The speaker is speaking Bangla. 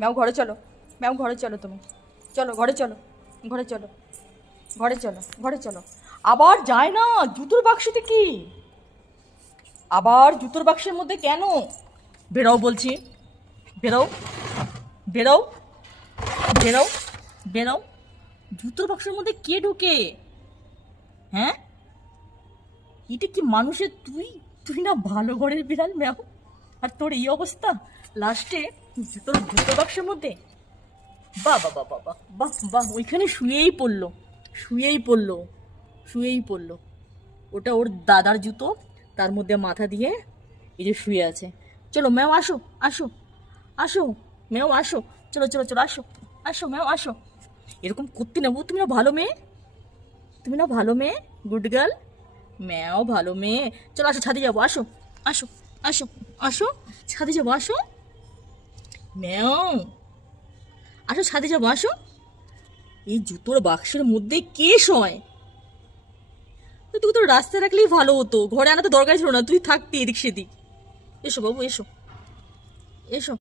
ম্যাও ঘরে চলো, ম্যাও ঘরে চলো, তুমি চলো ঘরে চলো, ঘরে চলো, ঘরে চলো, ঘরে চলো। আবার যায় না জুতোর বাক্সতে কি? আবার জুতোর বাক্সের মধ্যে কেন? বেরোও বলছি, বেরোও, বেরোও, বেরোও, বেরোও। জুতোর বাক্সের মধ্যে কে ঢোকে? হ্যাঁ, এটা কি মানুষের? তুই তুই না ভালো ঘরের বিড়াল ম্যাও, আর তোর এই অবস্থা লাস্টে তোর জুতো বাক্সের মধ্যে। বাহ বাহ বাহ বাহ বাহ বাহ বাহ, ওইখানে শুয়েই পড়লো, শুয়েই পড়লো, শুয়েই পড়লো। ওটা ওর দাদার জুতো, তার মধ্যে মাথা দিয়ে এই যে শুয়ে আছে। চলো ম্যাও আসো, আসো, আসো, ম্যাও আসো, চলো চলো চলো, আসো, আসো ম্যাও আসো। এরকম করতে নেবো? তুমি না ভালো মেয়ে, তুমি না ভালো মেয়ে, গুড গার্ল। ম্যাও ভালো মেয়ে। চলো আসো, ছাদে যাবো, আসো, আসো, আসো, আসো, ছাদে যাবো, আসো ম্যাও, আসো ছাদে যাবো, আসো। এই জুতোর বাক্সের মধ্যে কে শোয়? তো তুই তো রাস্তায় রাখলেই ভালো হতো, ঘরে আনা তো দরকার ছিল না, তুই থাকতি এদিক সেদিক। এসো বাবু, এসো, এসো।